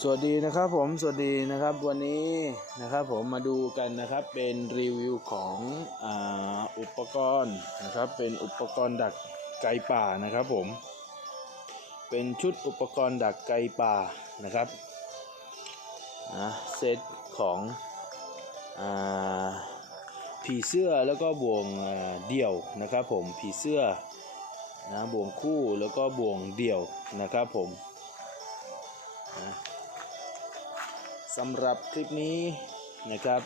สวัสดีนะครับผมสวัสดีนะครับวันนี้นะครับผมมาดูกันนะครับเป็นรีวิวของออุปกรณ์นะครับเป็นอุปกรณ์ดักไก่ป่านะครับผมเป็นชุดอุปกรณ์ดักไก่ป่านะครับนะเซตของอผีเสื้อแล้วก็บ่วงเดี่ยวนะครับผมผีเสื้อนะบ่วงคู่แล้วก็บ่วงเดี่ยวนะครับผมนะ สำหรับคลิปนี้นะครับ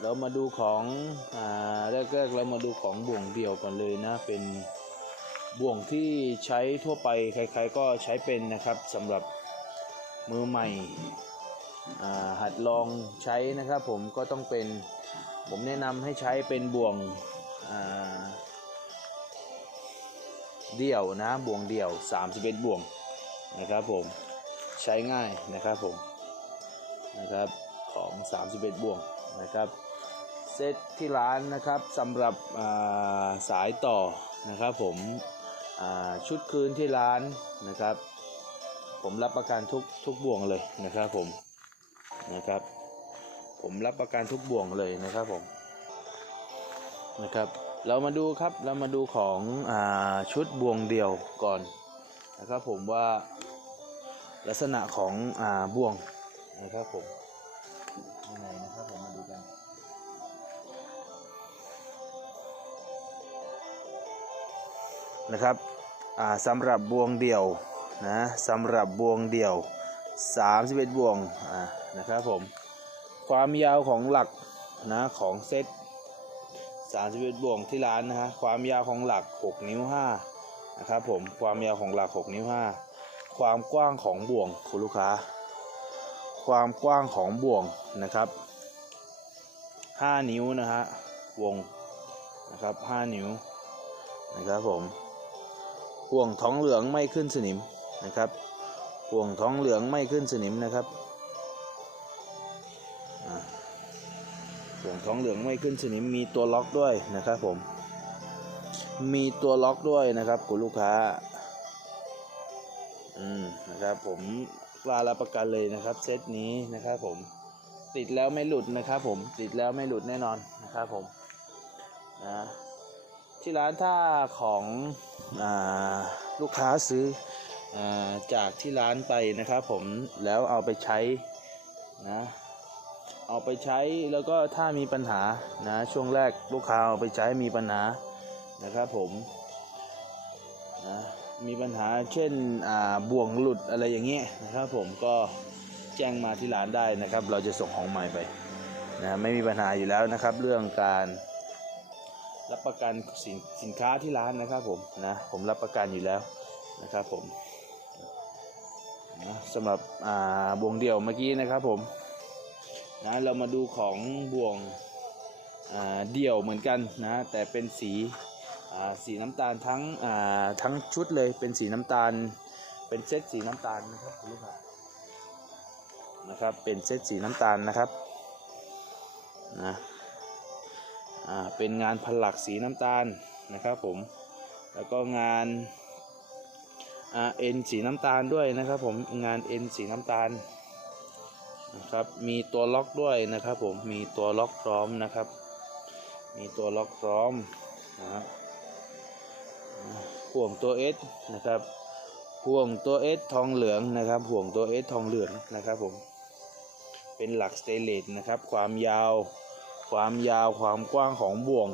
เรามาดูของอ่าแรกๆเรามาดูของบ่วงเดี่ยวก่อนเลยนะ เป็นบ่วงที่ใช้ทั่วไปใครๆก็ใช้เป็นนะครับสำหรับมือใหม่หัดลองใช้นะครับผมก็ต้องเป็นผมแนะนำให้ใช้เป็นบ่วงเดี่ยวนะบ่วงเดี่ยว 31 บ่วงนะครับผมใช้ง่ายนะครับผม นะครับของ 31บ่วงนะครับเซตที่ร้านนะครับสำหรับาสายต่อนะครับผมชุดคืนที่ร้านนะครับ ผมรับประกันทุกทุกบ่วงเลยนะครับผมนะครับ ผมรับประกันทุกบ่วงเลยนะครับผมนะครับ เรามาดูครับเรามาดูของอชุดบ่วงเดียวก่อนนะครับผมว่าลักษณะของอบ่วง นะครับผมยังไงนะครับผมมาดูกันนะครับอ่าสำหรับบ่วงเดี่ยวนะสำหรับบ่วงเดี่ยว 31บ่วงอ่านะครับผมความยาวของหลักนะของเซต31บ่วงที่ร้านนะฮะความยาวของหลัก 6 นิ้ว5นะครับผมความยาวของหลัก 6 นิ้ว 5 ความกว้างของบ่วงคุณลูกค้า ความกว้างของบ่วงนะครับ 5 นิ้วนะฮะวงนะครับ 5 นิ้วนะครับผมห่วงท้องเหลืองไม่ขึ้นสนิมนะครับห่วงท้องเหลืองไม่ขึ้นสนิมนะครับห่วงท้องเหลืองไม่ขึ้นสนิมมีตัวล็อกด้วยนะครับผมมีตัวล็อกด้วยนะครับคุณลูกค้าอืมนะครับผม กลารับประกันเลยนะครับ เซตนี้นะครับผมติดแล้วไม่หลุดนะครับผมติดแล้วไม่หลุดแน่นอนนะครับผมนะที่ร้านถ้าของอลูกค้าซื้ออจากที่ร้านไปนะครับผมแล้วเอาไปใช้นะเอาไปใช้แล้วก็ถ้ามีปัญหานะช่วงแรกลูกค้าเอาไปใช้มีปัญหานะครับผมนะ มีปัญหาเช่นอ่าบ่วงหลุดอะไรอย่างเงี้ยนะครับ ผมก็แจ้งมาที่ร้านได้นะครับ เราจะส่งของใหม่ไปนะไม่มีปัญหาอยู่แล้วนะครับ เรื่องการรับประกันสินสินค้าที่ร้านนะครับผมนะผมรับประกันอยู่แล้วนะครับผมนะสำหรับอ่าบ่วงเดี่ยวเมื่อกี้นะครับผมนะเรามาดูของบ่วงอ่าเดี่ยวเหมือนกันนะแต่เป็นสี สีน้ำตาลทั้งทั้งชุดเลยเป็นสีน้ำตาล เป็นเซตสีน้ำตาลนะครับคุณลูกค้านะครับเป็นเซตสีน้ำตาลนะครับนะเป็นงานผลักสีน้ำตาลนะครับผมแล้วก็งานเอ็นสีน้ำตาลด้วยนะครับผมงานเอ็นสีน้ำตาลนะครับมีตัวล็อกด้วยนะครับผมมีตัวล็อกพร้อมนะครับ มีตัวล็อกพร้อมนะฮะ ห่วงตัวเอสนะครับห่วงตัวเอสทองเหลืองนะครับห่วงตัวเอสทองเหลืองนะครับผมเป็นหลักสเตเลสนะครับความยาวความยาวความกว้างของบ่วง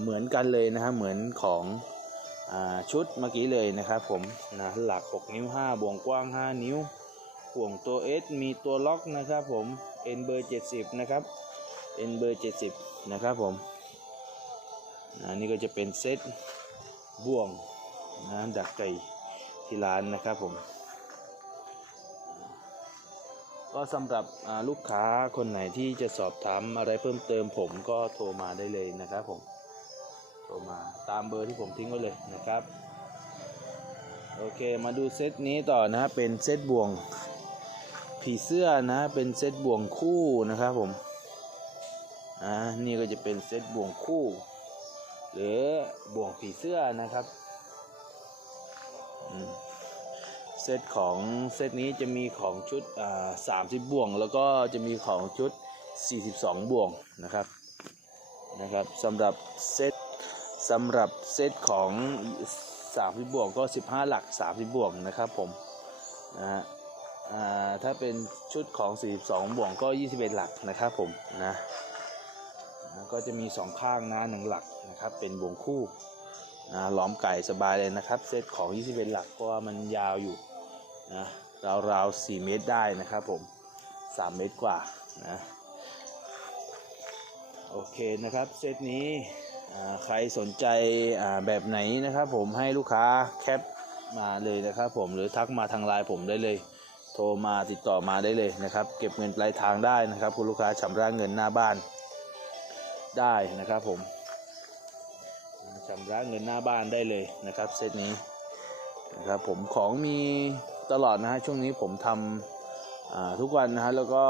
เหมือนกันเลยนะฮะเหมือนของอชุดเมื่อกี้เลยนะครับผมนะหลัก 6 นิ้ว 5 บ่วงกว้าง 5 นิ้ว ห่วงตัว S มีตัวล็อกนะครับผม N เบอร์ 70 นะครับ N เบอร์ 70 นะครับผมนะนี่ก็จะเป็นเซตบ่วง นะดักไก่ที่ร้านนะครับผมก็สำหรับลูกค้าคนไหนที่จะสอบถามอะไรเพิ่มเติมผมก็โทรมาได้เลยนะครับผมโทรมาตามเบอร์ที่ผมทิ้งไว้เลยนะครับ โอเคมาดูเซตนี้ต่อนะฮะเป็นเซตบ่วงผีเสื้อนะเป็นเซตบ่วงคู่นะครับผมอ่านี่ก็จะเป็นเซตบ่วงคู่ หรือบ่วงผีเสื้อนะครับ เซตของเซตนี้จะมีของชุดอ่า30บ่วง แล้วก็จะมีของชุด 42บ่วงนะครับนะครับสำหรับเซตสำหรับเซตของ30บ่วงก็ 15 หลัก 30บ่วงนะครับผมนะฮะอ่าถ้าเป็นชุดของ 42บ่วงก็ 21 หลักนะครับผมนะก็จะมี 2 ข้างนะหนึ่งหลักนะครับเป็นบ่วงคู่ นะล้อมไก่สบายเลยนะครับ เซตของ21หลักก็ว่ามันยาวอยู่นะราวๆ4เมตรได้นะครับผม 3 เมตรกว่านะโอเคนะครับเซตนี้ใครสนใจแบบไหนนะครับผมให้ลูกค้าแคปมาเลยนะครับผมหรือทักมาทางไลน์ผมได้เลย โทรมาติดต่อมาได้เลยนะครับ เก็บเงินปลายทางได้นะครับ คุณลูกค้าชำระเงินหน้าบ้านได้นะครับผม ชำระเงินหน้าบ้านได้เลยนะครับเซตนี้นะครับผมของมีตลอดนะฮะช่วงนี้ผมทำทุกวันนะฮะแล้วก็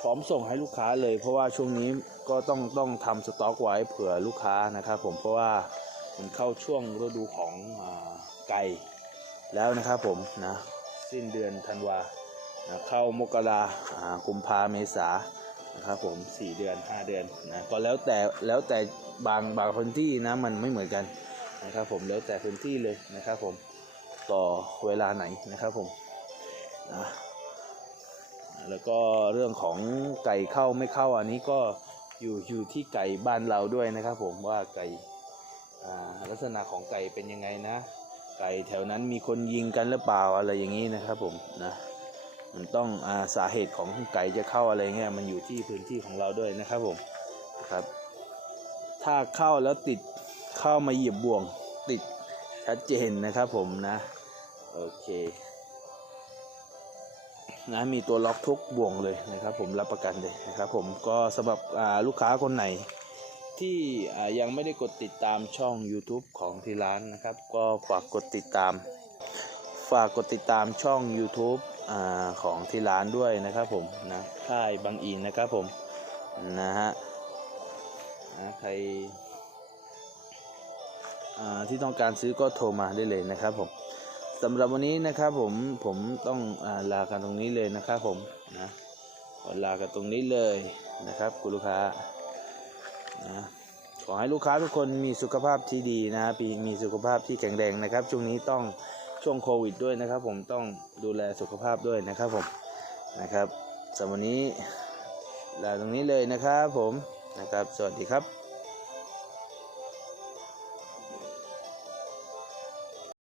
พร้อมส่งให้ลูกค้าเลย เพราะว่าช่วงนี้ก็ต้องต้องทำสต็อกไว้เผื่อลูกค้านะครับผมเพราะว่ามันเข้าช่วงฤดูของอไก่แล้วนะครับผมนะสิ้นเดือนธันวาเข้ามกราอ่ากุมภาเมษา นะครับผม4เดือน5เดือนนะก็แล้วแต่แล้วแต่บางบางพื้นที่นะมันไม่เหมือนกันนะครับผมแล้วแต่พื้นที่เลยนะครับผมต่อเวลาไหนนะครับผมนะแล้วก็เรื่องของไก่เข้าไม่เข้าอันนี้ก็อยู่อยู่ที่ไก่บ้านเราด้วยนะครับผมว่าไก่ลักษณะของไก่เป็นยังไงนะ ไก่แถวนั้นมีคนยิงกันหรือเปล่าอะไรอย่างนี้นะครับผมนะ มันต้องอาสาเหตุของไก่จะเข้าอะไรเงี้ยมันอยู่ที่พื้นที่ของเราด้วยนะครับผมครับ ถ้าเข้าแล้วติดเข้ามาเหยียบบ่วงติดชัดเจนนะครับผมนะโอเคนะมีตัวล็อกทุกบ่วงเลยนะครับ ผมรับประกันเลยนะครับ ผมก็สำหรับลูกค้าคนไหนที่ยังไม่ได้กดติดตามช่อง YouTube ของที่ร้านนะครับ ก็ฝากกดติดตาม ฝากกดติดตามช่อง YouTube อของที่ร้านด้วยนะครับผมนะค่ายบางอินนะครับผมนะฮะนะใครที่ต้องการซื้อก็โทรมาได้เลยนะครับผมสำหรับวันนี้นะครับผมผมต้องอลากันตรงนี้เลยนะครับผมนะขอลากันตรงนี้เลยนะครับคุณลูกค้านะขอให้ลูกค้าทุกคนมีสุขภาพที่ดีนะมีมีสุขภาพที่แข็งแรงนะครับช่วงนี้ต้อง ช่วงโควิดด้วยนะครับ ผมต้องดูแลสุขภาพด้วยนะครับผมนะครับสำหรับวันนี้ลาตรงนี้เลยนะครับผมนะครับ สวัสดีครับ